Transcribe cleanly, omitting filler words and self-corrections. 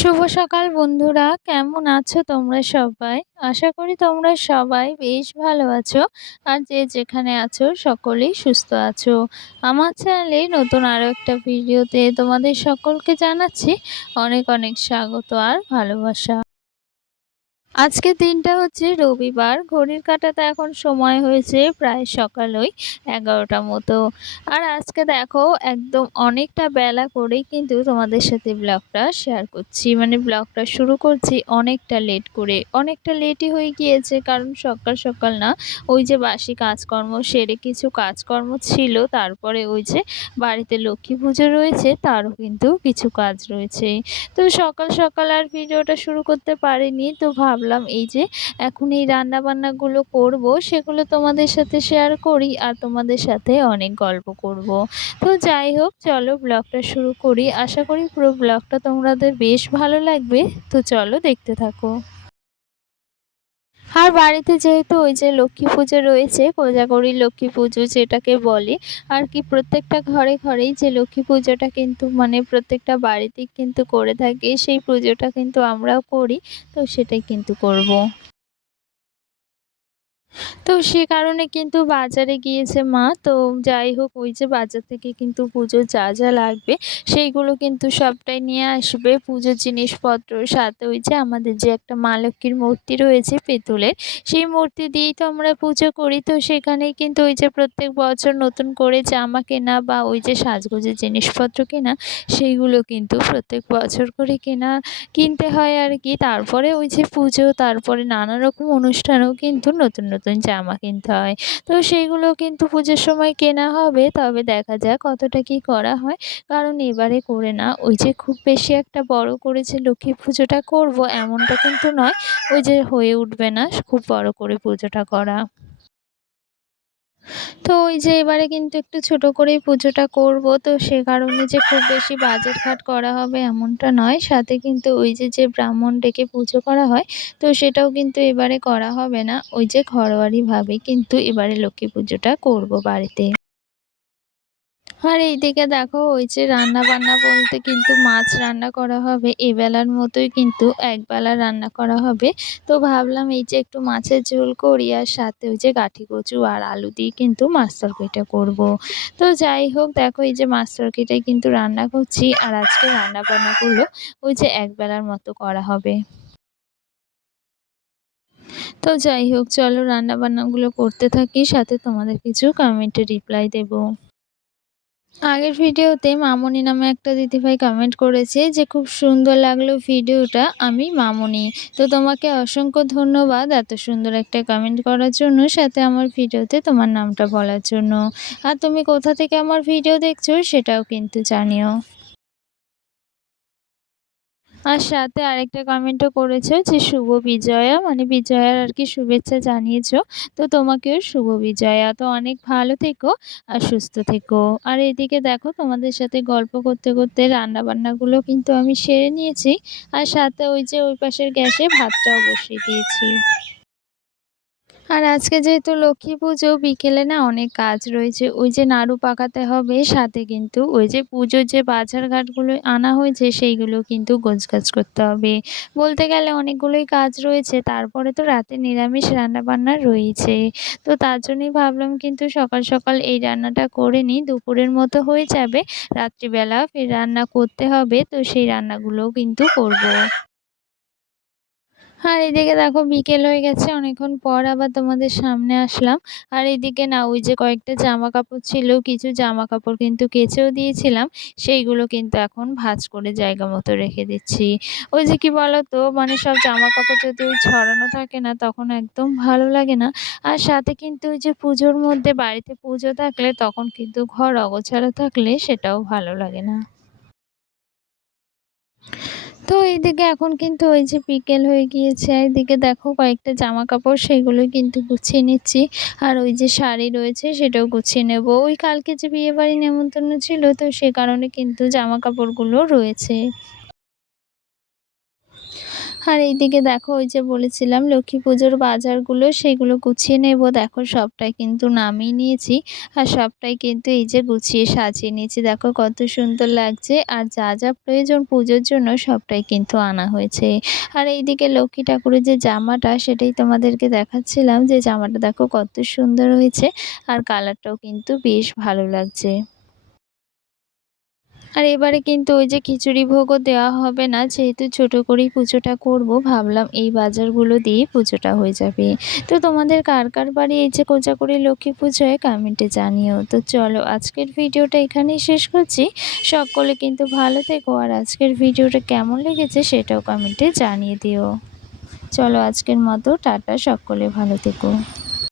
শুভ সকাল বন্ধুরা, কেমন আছো তোমরা সবাই? আশা করি তোমরা সবাই বেশ ভালো আছো। আর যে যেখানে আছো সকলেই সুস্থ আছো। আমার চ্যানেলে নতুন আরো একটা ভিডিওতে তোমাদের সকলকে জানাচ্ছি অনেক অনেক স্বাগত আর ভালোবাসা। আজকের দিনটা হচ্ছে রবিবার। ঘড়ির কাঁটাতে এখন সময় হয়েছে প্রায় সকাল ওই ১১টার মতো। আর আজকে দেখো একদম অনেকটা বেলা করেই কিন্তু তোমাদের সাথে ব্লগটা শেয়ার করছি। মানে ব্লগটা শুরু করছি অনেকটা লেট করে। অনেকটা লেটই হয়ে গিয়েছে, কারণ সকাল সকাল না ওই যে বাসি কাজকর্ম সেরে কিছু কাজকর্ম ছিল। তারপরে ওই যে বাড়িতে লক্ষ্মী পুজো রয়েছে, তারও কিন্তু কিছু কাজ রয়েছে। তো সকাল সকাল আর ভিডিওটা শুরু করতে পারিনি। তো ভাবলাম এই যে এখন এই রান্না বান্নাগুলো করব, সেগুলো তোমাদের সাথে শেয়ার করি আর তোমাদের সাথে অনেক গল্প করব। তো যাই হোক, চলো ব্লগটা শুরু করি। আশা করি পুরো ব্লগটা তোমাদের বেশ ভালো লাগবে। তো চলো দেখতে থাকো। আর বাড়িতে যেহেতু ওই যে লক্ষ্মী পুজো রয়েছে, কোজাগরী লক্ষ্মী পুজো যেটাকে বলে আর কি, প্রত্যেকটা ঘরে ঘরেই যে লক্ষ্মী পুজোটা কিন্তু মানে প্রত্যেকটা বাড়িতেই কিন্তু করে থাকে, সেই পুজোটা কিন্তু আমরাও করি। তো সেটাই কিন্তু করব। তো সে কারণে কিন্তু বাজারে গিয়েছে মা। তো যাই হোক, ওই যে বাজার থেকে কিন্তু পুজোর যা যা লাগবে সেইগুলো কিন্তু সবটাই নিয়ে আসবে। পুজোর জিনিসপত্র, সাথে ওই যে আমাদের যে একটা মা লক্ষ্মীর মূর্তি রয়েছে পিতলের, সেই মূর্তি দিয়েই তো আমরা পুজো করি। তো সেখানেই কিন্তু ওই যে প্রত্যেক বছর নতুন করে জামা কেনা বা ওই যে সাজগোজের জিনিসপত্র কেনা, সেইগুলো কিন্তু প্রত্যেক বছর করে কিনতে হয় আর কি। তারপরে ওই যে পুজো, তারপরে নানা রকম অনুষ্ঠানেও কিন্তু নতুন নতুন জামা কিনতে হয়। তো সেইগুলো কিন্তু পুজোর সময় কেনা হবে, তবে দেখা যাক কতটা কি করা হয়। কারণ এবারে করে না ওই যে খুব বেশি একটা বড় করে যে লক্ষ্মী পুজোটা করব এমনটা কিন্তু নয়। ওই যে হয়ে উঠবে না খুব বড় করে পুজোটা করা। তো ওই যে এবারে কিন্তু একটু ছোট করেই পুজোটা করব। তো সে কারণে যে খুব বেশি বাজেট ঘাট করা হবে এমনটা নয়। সাথে কিন্তু ওই যে ব্রাহ্মণ ডেকে পুজো করা হয়, তো সেটাও কিন্তু এবারে করা হবে না। ওই যে ঘরোয়ারিভাবে কিন্তু এবারে লক্ষ্মী পুজোটা করব বাড়িতে। আর এইদিকে দেখো ওই যে রান্না বান্না বলতে কিন্তু মাছ রান্না করা হবে এবেলার মতোই, কিন্তু একবেলা রান্না করা হবে। তো ভাবলাম এই যে একটু মাছের ঝোল করি আর সাথে ওই যে গাঠি কচু আর আলু দিয়ে কিন্তু মাছ তরকারিটা করব। তো যাই হোক, দেখো এই যে মাছ তরকারিটাই কিন্তু রান্না করছি। আর আজকে রান্না বান্নাগুলো ওই যে একবেলার মতো করা হবে। তো যাই হোক, চলো রান্না বান্নাগুলো করতে থাকি, সাথে তোমাদের কিছু কমেন্টে রিপ্লাই দেব। আগের ভিডিওতে মামনি নামে একটা দিদিভাই কমেন্ট করেছে যে খুব সুন্দর লাগলো ভিডিওটা, আমি মামনি। তো তোমাকে অসংখ্য ধন্যবাদ এত সুন্দর একটা কমেন্ট করার জন্য, সাথে আমার ভিডিওতে তোমার নামটা বলার জন্য। আর তুমি কোথা থেকে আমার ভিডিও দেখছো সেটাও কিন্তু জানিও। আর সাথে আরেকটা কমেন্টও করেছো যে শুভ বিজয়া, মানে বিজয়ার আর কি শুভেচ্ছা জানিয়েছো। তো তোমাকেও শুভ বিজয়া। তো অনেক ভালো থেকো আর সুস্থ থেকো। আর এদিকে দেখো তোমাদের সাথে গল্প করতে করতে রান্না বান্নাগুলো কিন্তু আমি সেরে নিয়েছি। আর সাথে ওই যে ওই পাশের গ্যাসে ভাতটাও বসিয়ে দিয়েছি। আর আজকে যেহেতু লক্ষ্মী পুজো, বিকেলে না অনেক কাজ রয়েছে। ওই যে নাড়ু পাকাতে হবে, সাথে কিন্তু ওই যে পুজোর যে বাজার ঘাটগুলো আনা হয়েছে সেইগুলো কিন্তু গোছগাছ করতে হবে। বলতে গেলে অনেকগুলোই কাজ রয়েছে। তারপরে তো রাতে নিরামিষ রান্নাবান্না রয়েছে। তো তার জন্যই ভাবলাম কিন্তু সকাল সকাল এই রান্নাটা করে নিই, দুপুরের মতো হয়ে যাবে। রাত্রিবেলা ফের রান্না করতে হবে, তো সেই রান্নাগুলোও কিন্তু করব। আর এদিকে দেখো বিকেল হয়ে গেছে, অনেকক্ষণ পর আবার তোমাদের সামনে আসলাম। আর এদিকে না ওই যে কয়েকটা জামা কাপড় ছিল, কিছু জামা কাপড় কিন্তু কেচেও দিয়েছিলাম। সেইগুলো কিন্তু এখন ভাঁজ করে জায়গা মতো রেখে দিচ্ছি। ওই যে কি বলতো, মানে সব জামা কাপড় যদি ওই ছড়ানো থাকে না, তখন একদম ভালো লাগে না। আর সাথে কিন্তু ওই যে পুজোর মধ্যে বাড়িতে পুজো থাকলে তখন কিন্তু ঘর অগোছালো থাকলে সেটাও ভালো লাগে না। তো এইদিকে এখন কিন্তু ওই যে বিকেল হয়ে গিয়েছে, এইদিকে দেখো কয়েকটা জামা কাপড় সেগুলোই কিন্তু গুছিয়ে নিচ্ছি। আর ওই যে শাড়ি রয়েছে সেটাও গুছিয়ে নেব। ওই কালকে যে বিয়ে বাড়ি নেমন্তন্ন ছিল, তো সে কারণে কিন্তু জামা কাপড়গুলো রয়েছে। আর এইদিকে দেখো ওই যে বলেছিলাম লক্ষ্মী পুজোর বাজারগুলো সেগুলো গুছিয়ে নেব। দেখো সবটাই কিন্তু নামিয়ে নিয়েছি। আর সবটাই কিন্তু এই যে গুছিয়ে সাজিয়ে নিয়েছি। দেখো কত সুন্দর লাগছে। আর যা, যা প্রয়োজন পুজোর জন্য সবটাই কিন্তু আনা হয়েছে। আর এইদিকে লক্ষ্মী ঠাকুরের যে জামাটা সেটাই তোমাদেরকে দেখাচ্ছিলাম যে জামাটা দেখো কত সুন্দর হয়েছে। আর কালারটাও কিন্তু বেশ ভালো লাগছে। আর এবারে কিন্তু ওই যে খিচুড়ি ভোগও দেওয়া হবে না, যেহেতু ছোট করেই পুজোটা করব, ভাবলাম এই বাজারগুলো দিয়েই পুজোটা হয়ে যাবে। তো তোমাদের কার কার বাড়ি এই যে কোজাগরী লক্ষ্মী পুজোয় কমেন্টে জানিও। তো চলো আজকের ভিডিওটা এখানেই শেষ করছি। সকলে কিন্তু ভালো থেকো, আর আজকের ভিডিওটা কেমন লেগেছে সেটাও কমেন্টে জানিয়ে দিও। চলো আজকের মতো টাটা, সকলে ভালো থেকো।